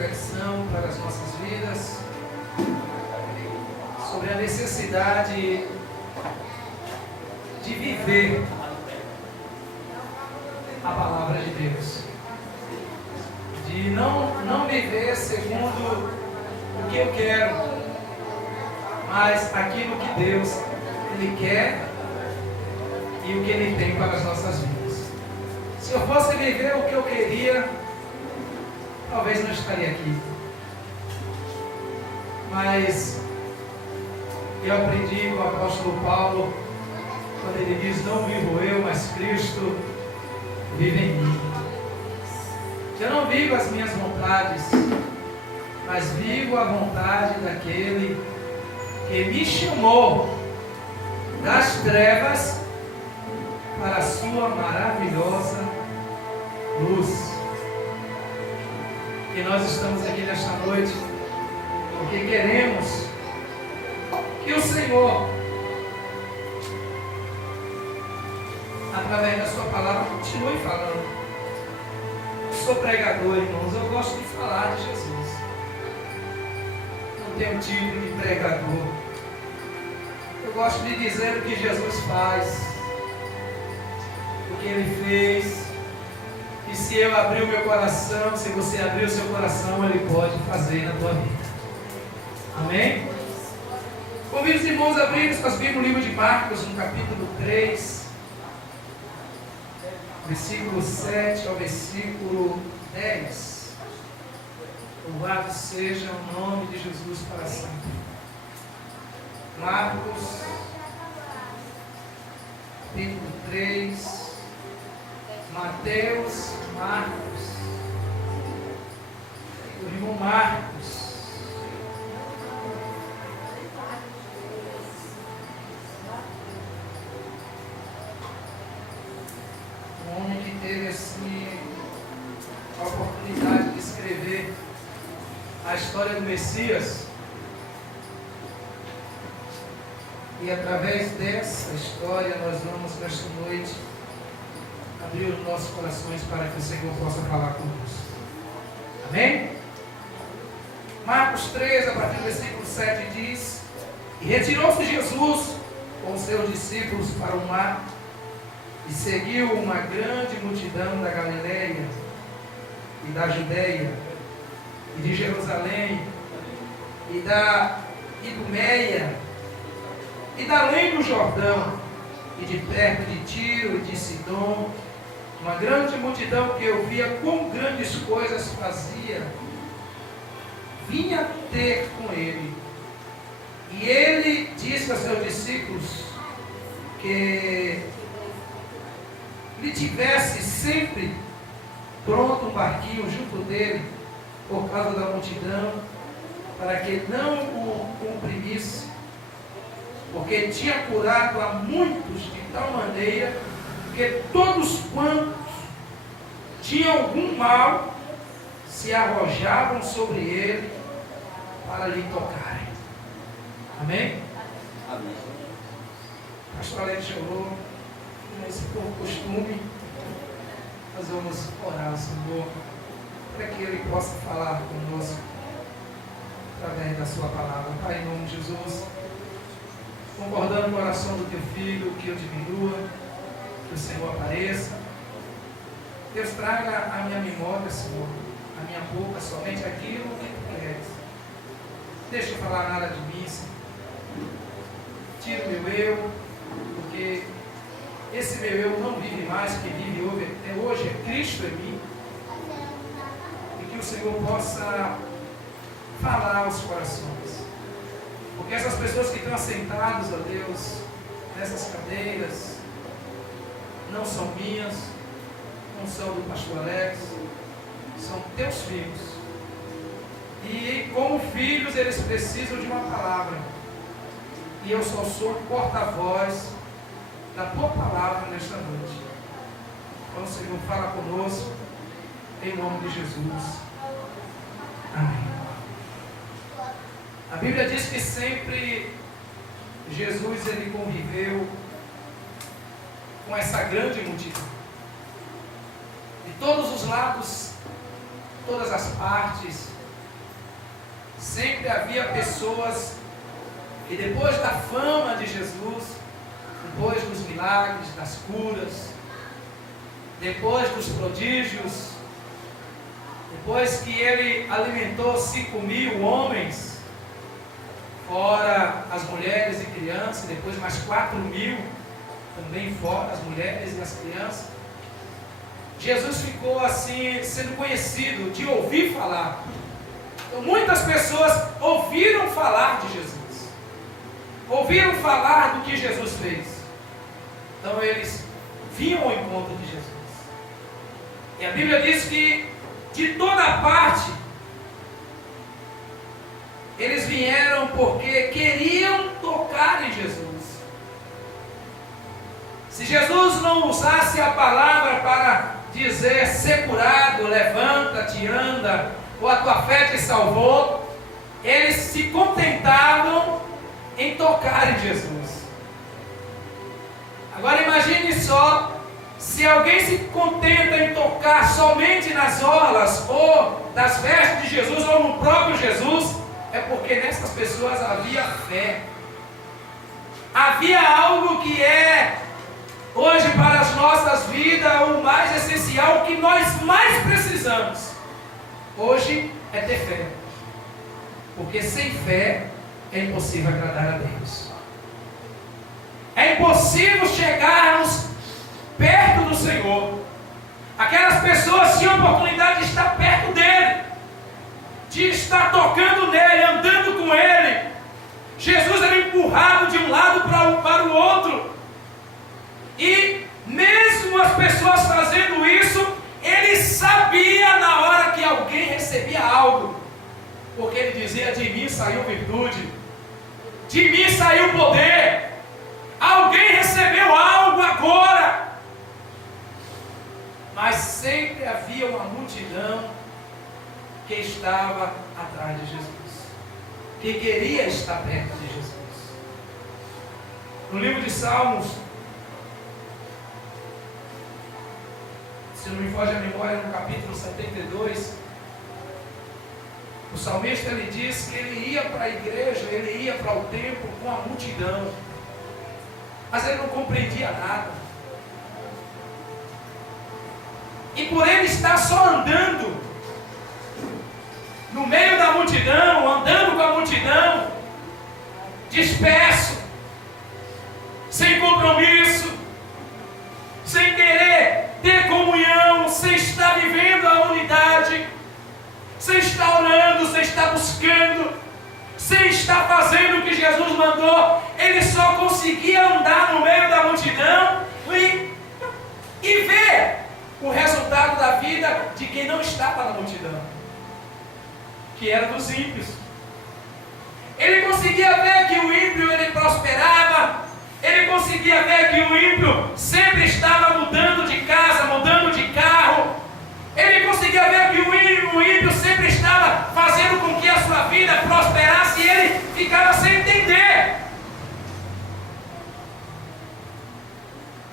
reflexão para as nossas vidas sobre a necessidade de viver a palavra de Deus, de não viver segundo o que eu quero, mas aquilo que Deus Ele quer e o que Ele tem para as nossas vidas. Se eu fosse viver o que eu queria, talvez não estaria aqui. Mas eu aprendi com o apóstolo Paulo, quando ele diz: não vivo eu, mas Cristo vive em mim. Eu não vivo as minhas vontades, mas vivo a vontade daquele que me chamou das trevas para a sua maravilhosa luz. E nós estamos aqui nesta noite porque queremos que o Senhor, através da sua palavra, continue falando. Eu sou pregador, irmãos, eu gosto de falar de Jesus. Não tenho título de pregador. Eu gosto de dizer o que Jesus faz, o que Ele fez. E se eu abrir o meu coração, se você abrir o seu coração, Ele pode fazer na tua vida. Amém? Convido os irmãos a abrirem suas Bíblias no livro de Marcos, no capítulo 3, versículo 7 ao versículo 10. Louvado seja o nome de Jesus para sempre. Marcos, capítulo 3, Mateus, Marcos, o irmão Marcos. Um homem que teve assim a oportunidade de escrever a história do Messias. E através dessa história nós vamos nesta noite abrir os nossos corações para que o Senhor possa falar conosco. Amém? Marcos 3, a partir do versículo 7 diz: e retirou-se Jesus com os seus discípulos para o mar, e seguiu uma grande multidão da Galileia e da Judeia e de Jerusalém e da Idumeia e da além do Jordão e de perto de Tiro e de Sidom, uma grande multidão que eu via quão grandes coisas fazia, vinha ter com ele. E ele disse aos seus discípulos que ele tivesse sempre pronto um barquinho junto dele, por causa da multidão, para que não o comprimisse, porque tinha curado a muitos de tal maneira que todos quantos tinham algum mal se arrojavam sobre ele para lhe tocarem. Amém? Amém. Pastor Alex chorou, esse por costume, nós vamos orar ao Senhor para que Ele possa falar conosco através da sua palavra. Pai, em nome de Jesus, concordando com a oração do teu filho, que eu diminua, que o Senhor apareça. Deus, traga a minha memória, Senhor, a minha boca, somente aquilo que tu queres. Deixa eu falar nada de mim, Senhor. Tira o meu eu, porque esse meu eu não vive mais, que vive hoje é Cristo em mim. E que o Senhor possa falar aos corações. Porque essas pessoas que estão assentadas, ó Deus, nessas cadeiras, não são minhas, não são do pastor Alex, são teus filhos. E como filhos, eles precisam de uma palavra. E eu só sou porta-voz da tua palavra nesta noite. Então, Senhor, fala conosco, em nome de Jesus. Amém. A Bíblia diz que sempre Jesus ele conviveu com essa grande multidão. De todos os lados, todas as partes, sempre havia pessoas que depois da fama de Jesus, depois dos milagres, das curas, depois dos prodígios, depois que ele alimentou 5.000 homens, fora as mulheres e crianças, depois mais 4.000, também fora as mulheres e as crianças, Jesus ficou assim, sendo conhecido, de ouvir falar. Então, muitas pessoas ouviram falar de Jesus, ouviram falar do que Jesus fez. Então eles vinham ao encontro de Jesus. E a Bíblia diz que de toda parte eles vieram porque queriam tocar em Jesus. Se Jesus não usasse a palavra para dizer: ser curado, levanta-te, anda, ou a tua fé te salvou, eles se contentavam em tocar em Jesus. Agora imagine só, se alguém se contenta em tocar somente nas orlas ou das vestes de Jesus ou no próprio Jesus, é porque nessas pessoas havia fé. Havia algo que é hoje para as nossas vidas o mais essencial, o que nós mais precisamos hoje é ter fé, porque sem fé é impossível agradar a Deus. É impossível chegarmos perto do Senhor. Aquelas pessoas tinham a oportunidade de estar perto dele, de estar tocando nele, andando com ele. Jesus era empurrado de um lado para o outro, e mesmo as pessoas fazendo isso, ele sabia na hora que alguém recebia algo, porque ele dizia: de mim saiu virtude, de mim saiu poder, alguém recebeu algo agora. Mas sempre havia uma multidão que estava atrás de Jesus, que queria estar perto de Jesus. No livro de Salmos, se não me foge a memória, no capítulo 72, o salmista ele diz que ele ia para a igreja, ele ia para o templo com a multidão, mas ele não compreendia nada. E por ele estar só andando no meio da multidão, andando com a multidão, disperso, sem compromisso, sem querer ter comunhão, sem estar vivendo a unidade, sem estar orando, sem estar buscando, sem estar fazendo o que Jesus mandou, ele só conseguia andar no meio da multidão e ver o resultado da vida de quem não estava na multidão, que era dos ímpios. Ele conseguia ver que o ímpio ele prosperava, ele conseguia ver que o ímpio sempre estava mudando de casa, mudando de carro, ele conseguia ver que o ímpio sempre estava fazendo com que a sua vida prosperasse, e ele ficava sem entender.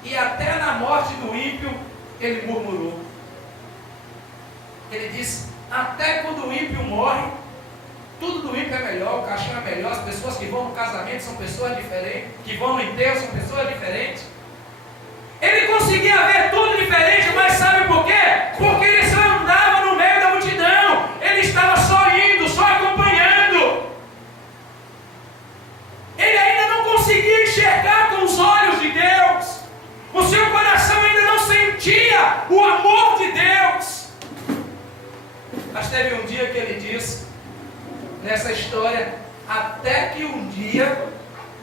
E até na morte do ímpio ele murmurou. Ele disse: até quando o ímpio morre, tudo do ímpio é melhor, o caixão é melhor, as pessoas que vão no casamento são pessoas diferentes, que vão no enterro são pessoas diferentes. Ele conseguia ver tudo diferente, mas sabe por quê? Porque ele só andava no meio da multidão, ele estava só indo, só acompanhando. Ele ainda não conseguia enxergar com os olhos de Deus, o seu coração ainda não sentia o amor de Deus. Mas teve um dia que ele disse, nessa história: até que um dia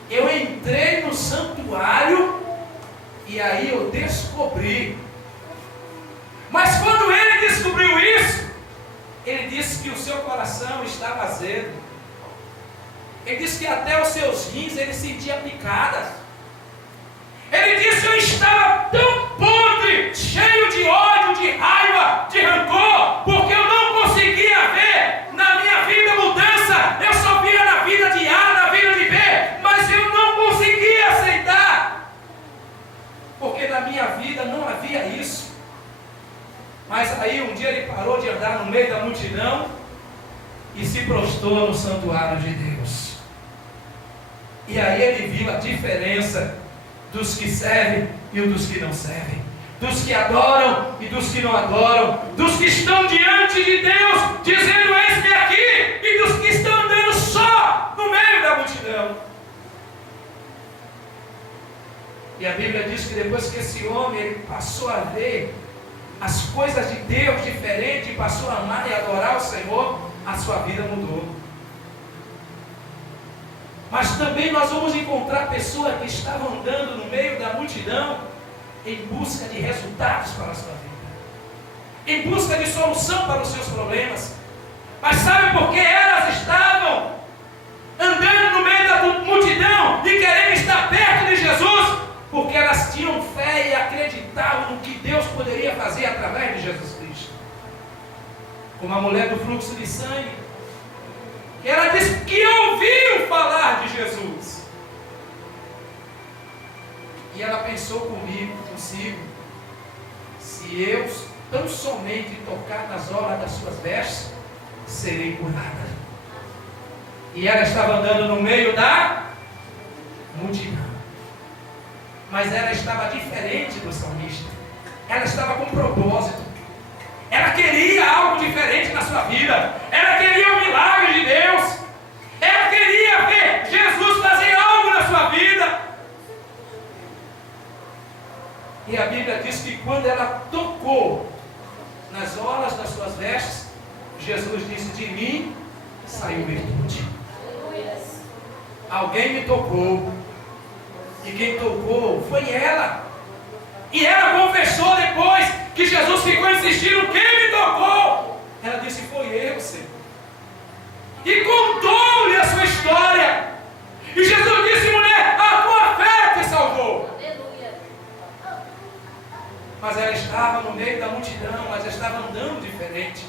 eu entrei no santuário e aí eu descobri. Mas quando ele descobriu isso, ele disse que o seu coração estava azedo. Ele disse que até os seus rins ele sentia picadas. Ele disse: eu estava tão podre, cheio de ódio, de raiva, de rancor, porque eu não conseguia ver na minha vida mudança. Eu só via na vida de A, na vida de B, mas eu não conseguia aceitar, porque na minha vida não havia isso. Mas aí um dia ele parou de andar no meio da multidão e se prostrou no santuário de Deus. E aí ele viu a diferença dos que servem e dos que não servem, dos que adoram e dos que não adoram, dos que estão diante de Deus dizendo eis-me aqui, e dos que estão andando só no meio da multidão. E a Bíblia diz que depois que esse homem ele passou a ver as coisas de Deus diferente, passou a amar e adorar o Senhor, a sua vida mudou. Mas também nós vamos encontrar pessoas que estavam andando no meio da multidão em busca de resultados para a sua vida, em busca de solução para os seus problemas. Mas sabe por que elas estavam andando no meio da multidão e querendo estar perto de Jesus? Porque elas tinham fé e acreditavam no que Deus poderia fazer através de Jesus Cristo. Como a mulher do fluxo de sangue, que ela disse que ouviu falar de Jesus. E ela pensou consigo, se eu tão somente tocar nas orlas das suas vestes, serei curada. E ela estava andando no meio da multidão. Mas ela estava diferente do salmista. Ela estava com propósito. Ela queria algo diferente na sua vida. Ela queria um milagre de Deus. Ela queria ver Jesus fazer algo na sua vida. E a Bíblia diz que quando ela tocou nas orlas das suas vestes, Jesus disse: de mim saiu virtude. Alguém me tocou. E quem tocou foi ela. E ela confessou depois que Jesus ficou insistindo: quem me tocou? Ela disse: foi eu, Senhor. E contou-lhe a sua história. E Jesus disse: mulher, a tua fé te salvou. Aleluia. Mas ela estava no meio da multidão, mas estava andando diferente.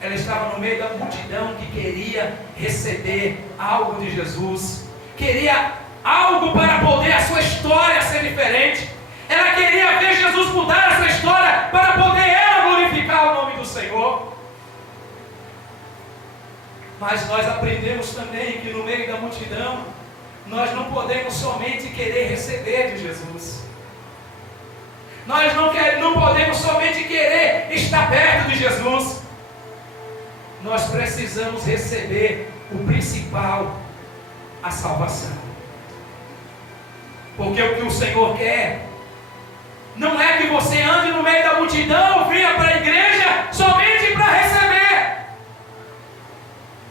Ela estava no meio da multidão que queria receber algo de Jesus, queria algo para poder a sua história ser diferente. Ela queria ver Jesus mudar a sua história para poder ela glorificar o nome do Senhor. Mas nós aprendemos também que no meio da multidão nós não podemos somente querer receber de Jesus. Nós não podemos somente querer estar perto de Jesus. Nós precisamos receber o principal, a salvação. Porque o que o Senhor quer não é que você ande no meio da multidão ou venha para a igreja somente para receber.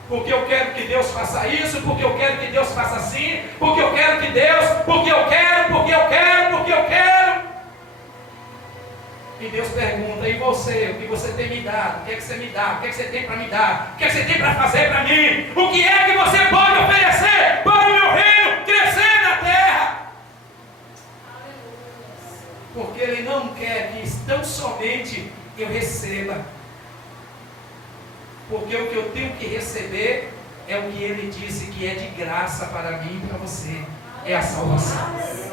Porque eu quero que Deus faça isso, porque eu quero que Deus faça assim, porque eu quero que Deus, porque eu quero. E Deus pergunta: e você? O que você tem me dado? O que é que você me dá? O que é que você tem para me dar? O que é que você tem para fazer para mim? O que é que você pode oferecer para o meu reino crescer na terra? Porque Ele não quer que tão somente eu receba. Porque o que eu tenho que receber é o que Ele disse que é de graça para mim e para você. É a salvação.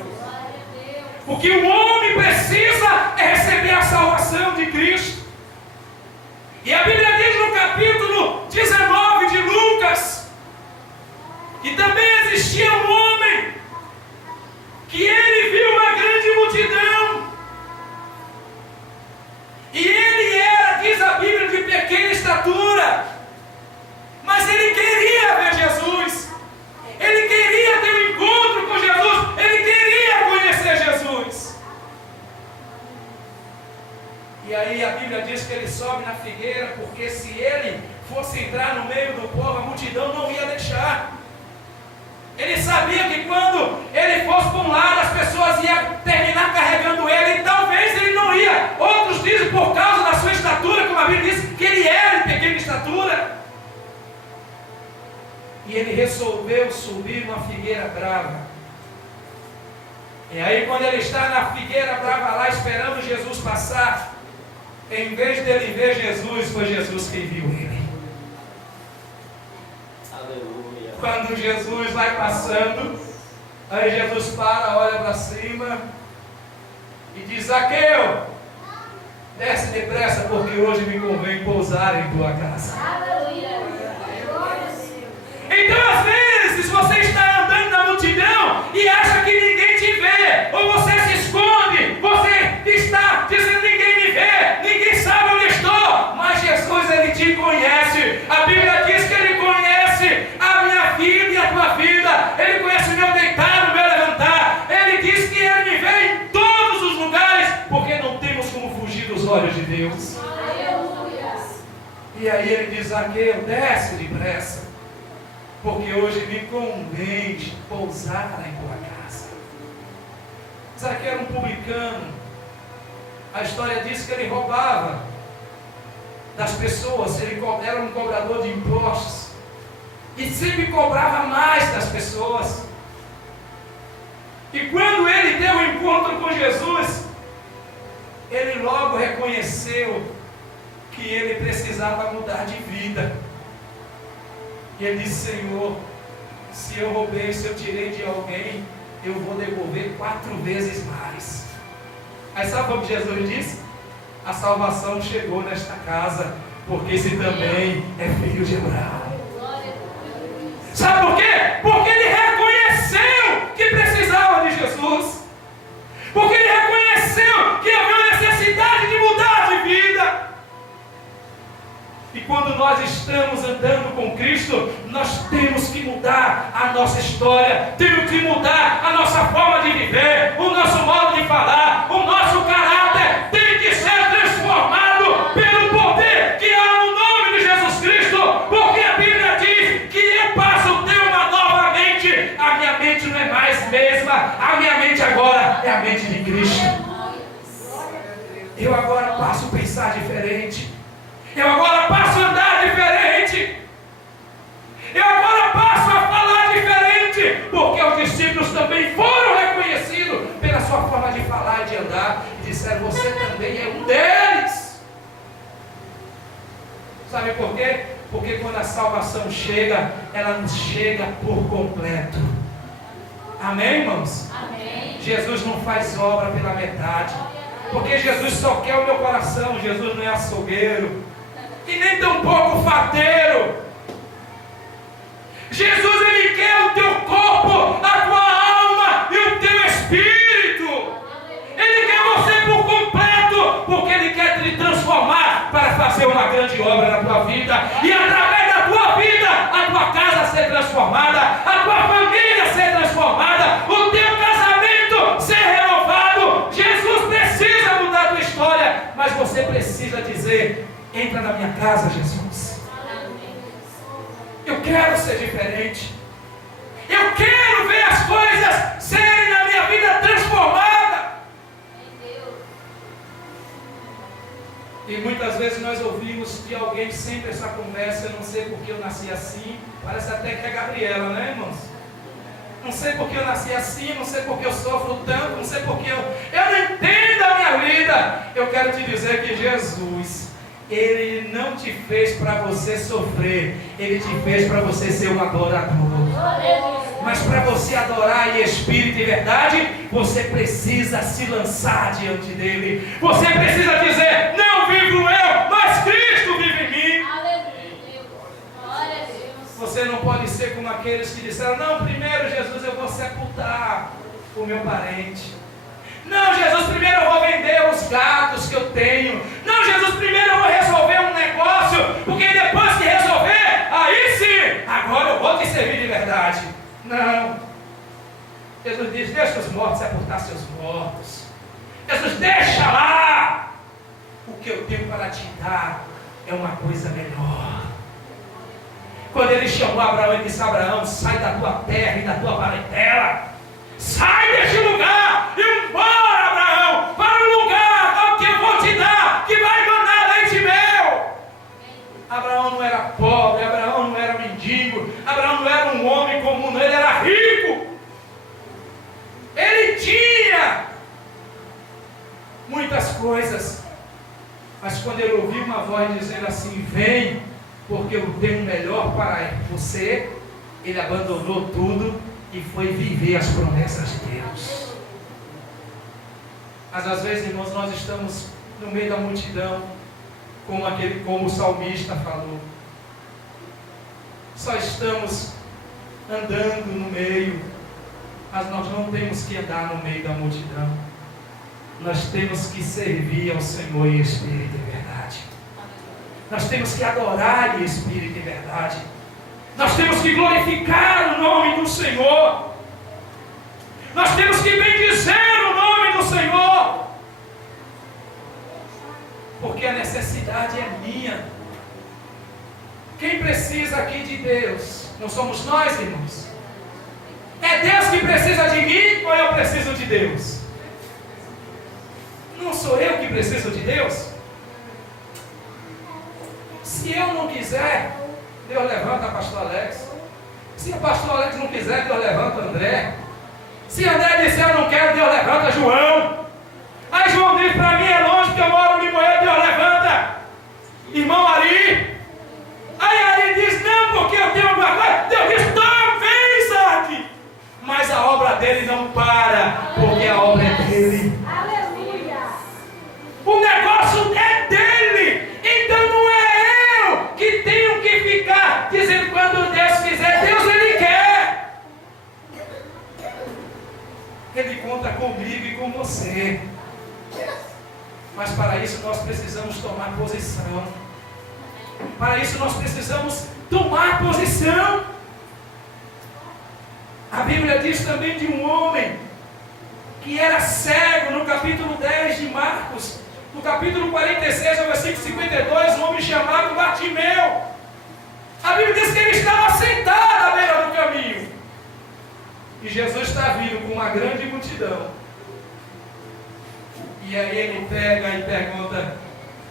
O que o homem precisa é receber a salvação de Cristo. E a Bíblia diz no capítulo 19 de Lucas que também existia um homem que ele viu uma grande multidão. E ele era, diz a Bíblia, de pequena estatura. Mas ele queria ver Jesus. Ele queria ter um encontro com Jesus. Ele queria conhecer Jesus. E aí a Bíblia diz que ele sobe na figueira, porque se ele fosse entrar no meio do povo, a multidão não ia deixar. Ele sabia que quando ele fosse para um lado, as pessoas iam terminar carregando ele, e talvez ele não ia. Outros dizem por causa da sua estatura, como a Bíblia diz, que ele era de pequena estatura. E ele resolveu subir numa figueira brava. E aí quando ele está na figueira brava lá, esperando Jesus passar, em vez dele ver Jesus, foi Jesus quem viu ele. Aleluia. Quando Jesus vai passando, aí Jesus para, olha para cima e diz: Zaqueu, desce depressa, porque hoje me convém pousar em tua casa. Aleluia. e acha que ninguém te vê, ou você se esconde, você está dizendo: ninguém me vê, ninguém sabe onde estou. Mas Jesus, Ele te conhece. A Bíblia diz que Ele conhece a minha vida e a tua vida. Ele conhece o meu deitar, o meu levantar. Ele diz que Ele me vê em todos os lugares, porque não temos como fugir dos olhos de Deus. E aí Ele diz: Zaqueu, desce depressa, porque hoje me convém pousar em tua casa. Zaqueu era um publicano. A história diz que ele roubava das pessoas, ele era um cobrador de impostos, e sempre cobrava mais das pessoas. E quando ele teve um encontro com Jesus, ele logo reconheceu que ele precisava mudar de vida. E ele disse: Senhor, se eu roubei, se eu tirei de alguém, eu vou devolver 4 vezes mais. Aí sabe o que Jesus disse? A salvação chegou nesta casa, porque esse também é filho de Abraão. Sabe por quê? Porque ele reconheceu que precisava de Jesus. Porque ele reconheceu que havia necessidade de mudar de vida. E quando nós estamos andando com Cristo, nós temos que mudar a nossa história, temos que mudar a nossa forma de viver, o nosso modo de falar, o nosso caráter tem que ser transformado pelo poder que há no nome de Jesus Cristo, porque a Bíblia diz que eu passo a ter uma nova mente. A minha mente não é mais mesma, a minha mente agora é a mente de Cristo. Eu agora passo a pensar diferente. Eu agora passo a andar diferente. Eu agora passo a falar diferente. Porque os discípulos também foram reconhecidos pela sua forma de falar e de andar. E disseram: você também é um deles. Sabe por quê? Porque quando a salvação chega, ela nos chega por completo. Amém, irmãos? Amém. Jesus não faz obra pela metade. Porque Jesus só quer o meu coração. Jesus não é açougueiro e nem tampouco fateiro. Jesus, Ele quer o teu corpo, a tua alma e o teu espírito. Ele quer você por completo, porque Ele quer te transformar para fazer uma grande obra na tua vida. E através da tua vida, a tua casa ser transformada, a tua família ser transformada, o teu casamento ser renovado. Jesus precisa mudar a tua história, mas você precisa dizer: entra na minha casa, Jesus. Eu quero ser diferente. Eu quero ver as coisas serem na minha vida transformadas. E muitas vezes nós ouvimos de alguém sempre essa conversa: eu não sei porque eu nasci assim. Parece até que é Gabriela, né, irmãos? Não sei porque eu nasci assim, não sei porque eu sofro tanto, não sei porque eu não entendo a minha vida. Eu quero te dizer que Jesus, Ele não te fez para você sofrer, Ele te fez para você ser um adorador. Mas para você adorar em espírito e verdade, você precisa se lançar diante dEle. Você precisa dizer: não vivo eu, mas Cristo vive em mim. Você não pode ser como aqueles que disseram: não, primeiro, Jesus, eu vou sepultar o meu parente. Não, Jesus, primeiro eu vou vender os gatos que eu tenho. Não, Jesus, primeiro eu vou resolver um negócio, porque depois que resolver, aí sim, agora eu vou te servir de verdade. Não. Jesus diz: deixa os mortos sepultar seus mortos. Jesus, deixa lá. O que eu tenho para te dar é uma coisa melhor. Quando Ele chamou Abraão, Ele disse: Abraão, sai da tua terra e da tua parentela. Sai deste lugar e embora, Abraão, para o lugar que eu vou te dar, que vai mandar leite e mel. Abraão não era pobre, Abraão não era mendigo, Abraão não era um homem comum, ele era rico. Ele tinha muitas coisas, mas quando ele ouviu uma voz dizendo assim: vem, porque eu tenho melhor para você, ele abandonou tudo e foi viver as promessas de Deus. Mas às vezes, irmãos, nós estamos no meio da multidão, como o salmista falou. Só estamos andando no meio, Mas nós não temos que andar no meio da multidão. Nós temos que servir ao Senhor em espírito e verdade. Nós temos que adorar em espírito e verdade. Nós temos que glorificar o nome do Senhor. Nós temos que bendizer o nome do Senhor. Porque a necessidade é minha. Quem precisa aqui de Deus? Não somos nós, irmãos? É Deus que precisa de mim ou eu preciso de Deus? Não sou eu que preciso de Deus? Se eu não quiser, Deus levanta pastor Alex. Se o pastor Alex não quiser, Deus levanta André. Se André disser eu não quero, Deus levanta João. Aí João diz, para mim é longe porque eu moro no Limoeiro, Deus levanta irmão Ari. Aí Ari diz, não, porque eu tenho alguma coisa. Deus diz, então vem, Isaac. Mas a obra dele não para, porque a obra é dele. Aleluia. O negócio é dele. Então não é eu que tenho que ficar dizendo quando Deus quiser. Deus, Ele quer. Ele conta comigo e com você. Mas para isso nós precisamos tomar posição. Para isso nós precisamos tomar posição. A Bíblia diz também de um homem que era cego no capítulo 10 de Marcos. No capítulo 46, ao versículo 52, um homem chamado Bartimeu. A Bíblia diz que ele estava sentado à beira do caminho. E Jesus está vindo com uma grande multidão. E aí ele pega e pergunta: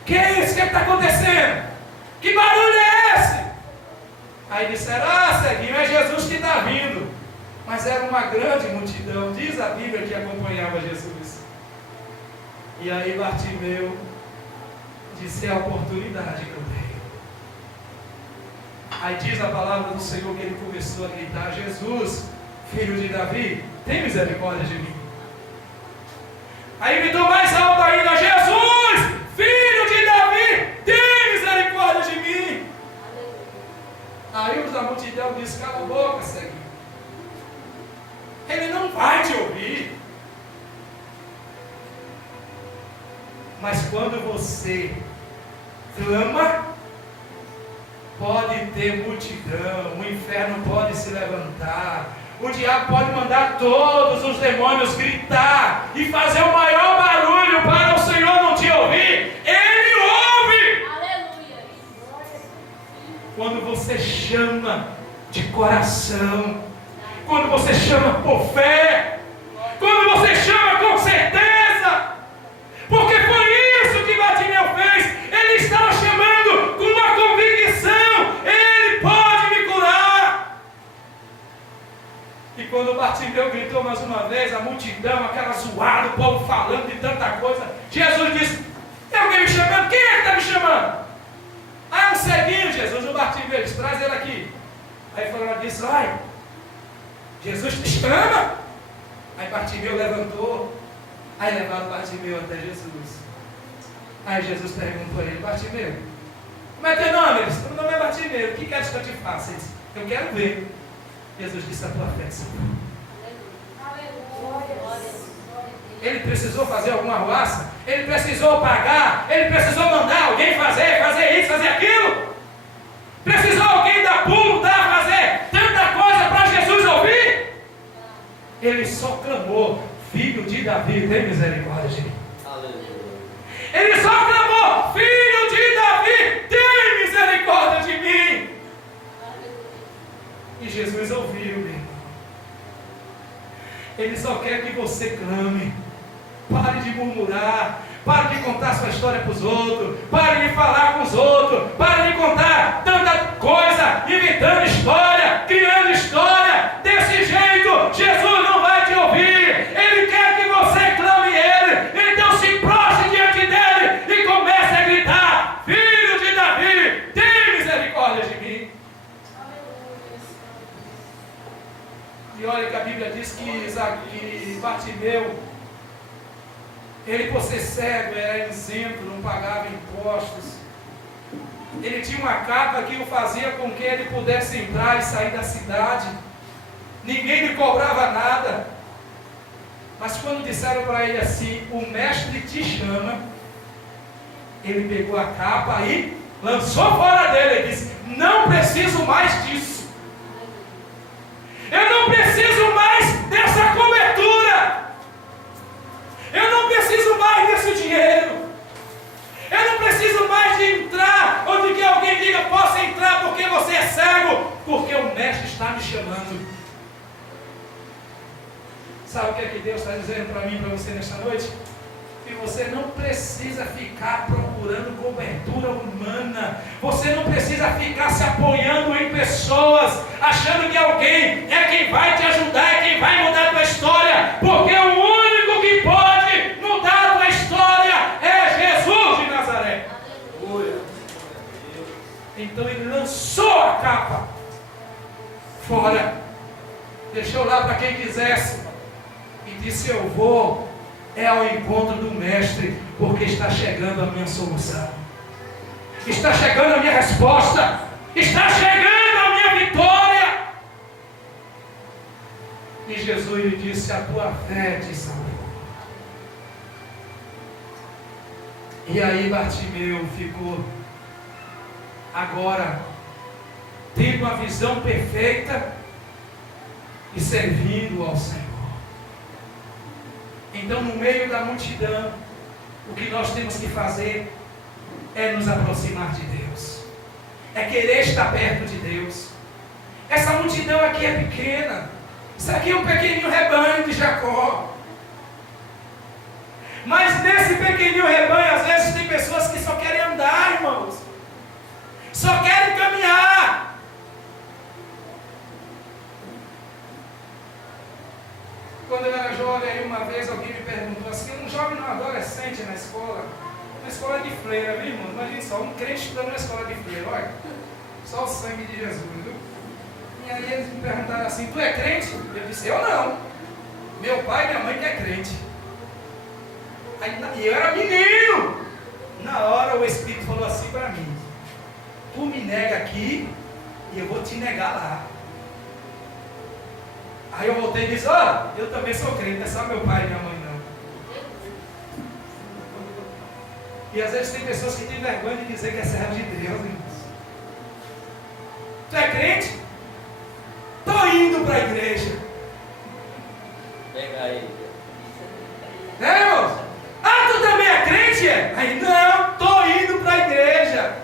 que é isso? O que está acontecendo? Que barulho é esse? Aí disseram: ah, ceguinho, é Jesus que está vindo. Mas era uma grande multidão, diz a Bíblia, que acompanhava Jesus. E aí Bartimeu disse: é a oportunidade que eu tenho. Aí diz a palavra do Senhor que ele começou a gritar: Jesus, filho de Davi, tem misericórdia de mim. Aí gritou mais alto ainda: Jesus, filho de Davi, tem misericórdia de mim. Aí os da multidão disse: cala a boca, ceguinho. Ele não vai te ouvir. Mas quando você clama, pode ter multidão, o inferno pode se levantar, o diabo pode mandar todos os demônios gritar e fazer o maior barulho para o Senhor não te ouvir. Ele ouve. Aleluia. Quando você chama de coração, quando você chama por fé, quando você chama com certeza, porque foi isso que Bartimeu fez. Ele estava chamando com uma convicção: Ele pode me curar. E quando Bartimeu gritou mais uma vez, a multidão, aquela zoada, o povo falando de tanta coisa, Jesus disse: tem alguém me chamando? Quem é que está me chamando? Ah, é um ceguinho, Jesus. O Bartimeu disse: traz ele aqui. Aí falou, disse: vai, Jesus te chama. Aí Bartimeu levantou. Aí levaram Bartimeu até Jesus. Aí Jesus perguntou a ele: Bartimeu, como é teu nome? Ele disse: meu nome é Bartimeu, o que queres que eu te faça? Ele disse: eu quero ver. Jesus disse: a tua fé te salvou. Ele precisou fazer alguma arruaça? Ele precisou pagar? Ele precisou mandar alguém fazer isso, fazer aquilo? Precisou alguém dar pulo, fazer tanta coisa para Jesus ouvir? Ele só clamou: filho de Davi, tem misericórdia de mim. Ele só clamou: filho de Davi, tem misericórdia de mim. E Jesus ouviu, meu irmão. Ele só quer que você clame. Pare de murmurar. Pare de contar sua história para os outros. Pare de falar com os outros. Pare de contar tanta coisa, inventando história, criando história. Desse jeito, Jesus não vai te ouvir. Ele quer que você clame Ele. Então se prostre diante dEle e comece a gritar: filho de Davi, tem misericórdia de mim. E olha que a Bíblia diz que Bartimeu, ele por ser cego, era isento, não pagava impostos. Ele tinha uma capa que o fazia com que ele pudesse entrar e sair da cidade. ninguém lhe cobrava nada. Mas quando disseram para ele assim, o mestre te chama, ele pegou a capa e lançou fora dele. Ele disse, não preciso mais disso. Eu não preciso mais dessa cobertura. Eu não preciso mais desse dinheiro. Eu não preciso mais de entrar, ou de que alguém diga, possa entrar porque você é cego, porque o mestre está me chamando. Sabe o que é que Deus está dizendo para mim e para você nesta noite? Que você não precisa ficar procurando cobertura humana. Você não precisa ficar se apoiando em pessoas, achando que alguém é quem vai te ajudar, é quem vai mudar a tua história. Porque o único que pode mudar a tua história é Jesus de Nazaré. Então ele lançou a capa fora, deixou lá para quem quisesse. E disse, eu vou ao encontro do mestre, porque está chegando a minha solução. Está chegando a minha resposta. Está chegando a minha vitória. E Jesus lhe disse, a tua fé te salvou. E aí Bartimeu ficou agora tendo a visão perfeita e servindo ao Senhor. Então, no meio da multidão, o que nós temos que fazer é nos aproximar de Deus, é querer estar perto de Deus. Essa multidão aqui é pequena, isso aqui é um pequenino rebanho de Jacó. Mas nesse pequenino rebanho, às vezes tem pessoas que só querem andar, irmãos, só querem caminhar. Quando eu era jovem, aí uma vez alguém me perguntou assim, um jovem, um adolescente na escola de freira, viu, irmão? Imagina só, um crente estudando na escola de freira, olha, só o sangue de Jesus, viu? E aí eles me perguntaram assim, tu é crente? Eu disse, eu não. Meu pai e minha mãe que é crente. E eu era menino. Na hora o Espírito falou assim para mim, tu me nega aqui e eu vou te negar lá. Aí eu voltei e disse, eu também sou crente, não é só meu pai e minha mãe não. E às vezes tem pessoas que têm vergonha de dizer que é servo de Deus, irmãos. Tu é crente? Estou indo para a igreja. Pega aí. Irmãos? Tu também é crente? Aí, não, estou indo para a igreja.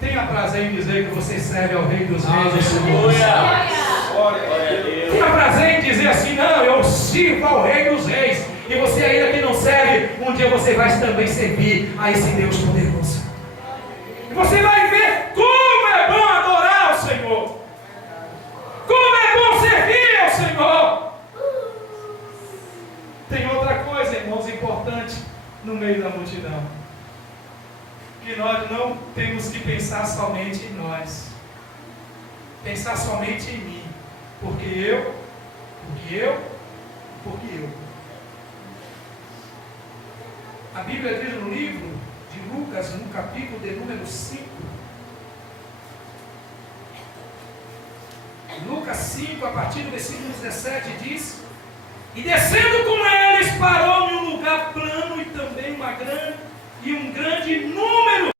Tenha prazer em dizer que você serve ao Rei dos Reis. Tenha prazer em dizer assim, não, eu sirvo ao Rei dos Reis. E você ainda que não serve, um dia você vai também servir a esse Deus poderoso. E você vai ver como é bom adorar ao Senhor. Como é bom servir ao Senhor. Tem outra coisa, irmãos, importante no meio da multidão. Que nós não temos que pensar somente em nós. Pensar somente em mim. Porque eu. A Bíblia diz no livro de Lucas, no capítulo de número 5. Lucas 5, a partir do versículo 17, diz: e descendo com eles, parou em um lugar plano e também um grande número